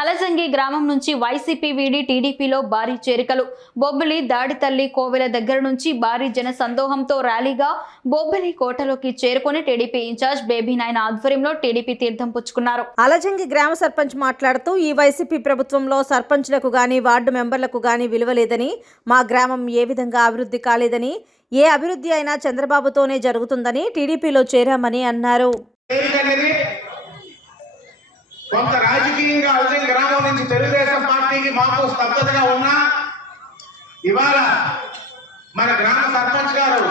అలజంగి గ్రామం నుంచి వైసీపీ వీడి టీడీపీలో భారీ చేరికలు. బొబ్బిలి దాడి తల్లి కోవెల దగ్గర నుంచి భారీ జన సందోహంతో ర్యాలీగా బొబ్బిలి కోటలోకి చేరుకొని టీడీపీ ఇన్ఛార్జ్ బేబీ నాయన ఆధ్వర్యంలో టీడీపీ తీర్థం పుచ్చుకున్నారు. అలజంగి గ్రామ సర్పంచ్ మాట్లాడుతూ ఈ వైసీపీ ప్రభుత్వంలో సర్పంచ్లకు గాని వార్డు మెంబర్లకు గాని విలువ లేదని మా గ్రామం ఏ విధంగా అభివృద్ధి కాలేదని ఏ అభివృద్ధి అయినా చంద్రబాబుతోనే జరుగుతుందని టీడీపీలో చేరామని అన్నారు. కొంత రాజకీయంగా అలజంగి గ్రామం నుంచి తెలుగుదేశం పార్టీకి మాకు స్తబ్దతగా ఉన్నా ఇవాళ మన గ్రామ సర్పంచ్ గారు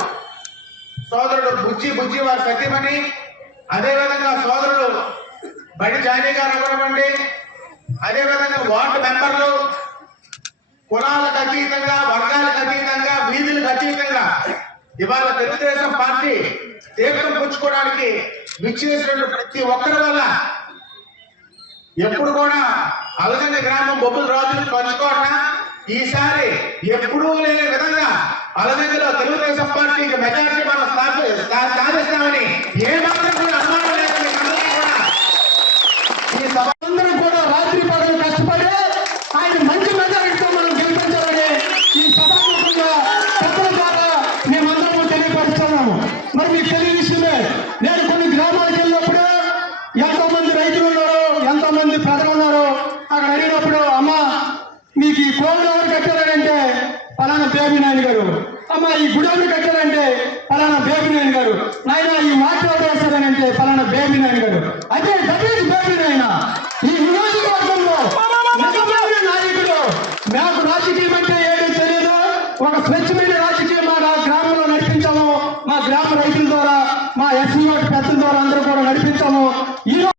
సోదరుడు బుజ్జి బుజ్జి వారి సతీమణి అదేవిధంగా సోదరుడు బడి జానీ గారు అవ్వనివ్వండి అదేవిధంగా వార్డు మెంబర్లు కులాలకు అతీతంగా వర్గాలకు అతీతంగా వీధులకు అతీతంగా ఇవాళ తెలుగుదేశం పార్టీ తీర్థం పుచ్చుకోవడానికి విచ్చేసినటువంటి ప్రతి ఒక్కరి వల్ల ఎప్పుడు కూడా అలగండ గ్రామం బొబ్బుల రాజులు పంచుకోవటం ఈసారి ఎప్పుడూ లేని విధంగా అలగండలో తెలుగుదేశం పార్టీకి మెజార్టీ బేబీ నాయన గారు. అమ్మ ఈ గుడాన్ని కట్టారంటే పలానా బేబీ నాయుడు గారు. నాయన ఈ వాటర్ వేస్తారనంటే పలానా బేబీ నాయుడు గారు. అదే దట్ బేబీ నాయన ఈ నియోజకవర్గంలో నాయకులు నాకు రాజకీయం అంటే ఏదో తెలియదు ఒక స్వచ్ఛమైన రాజకీయం మా నా గ్రామంలో నడిపించాము. మా గ్రామ రైతుల ద్వారా మా ఎస్ఈ పెద్దల ద్వారా అందరూ కూడా నడిపించాము. ఈరోజు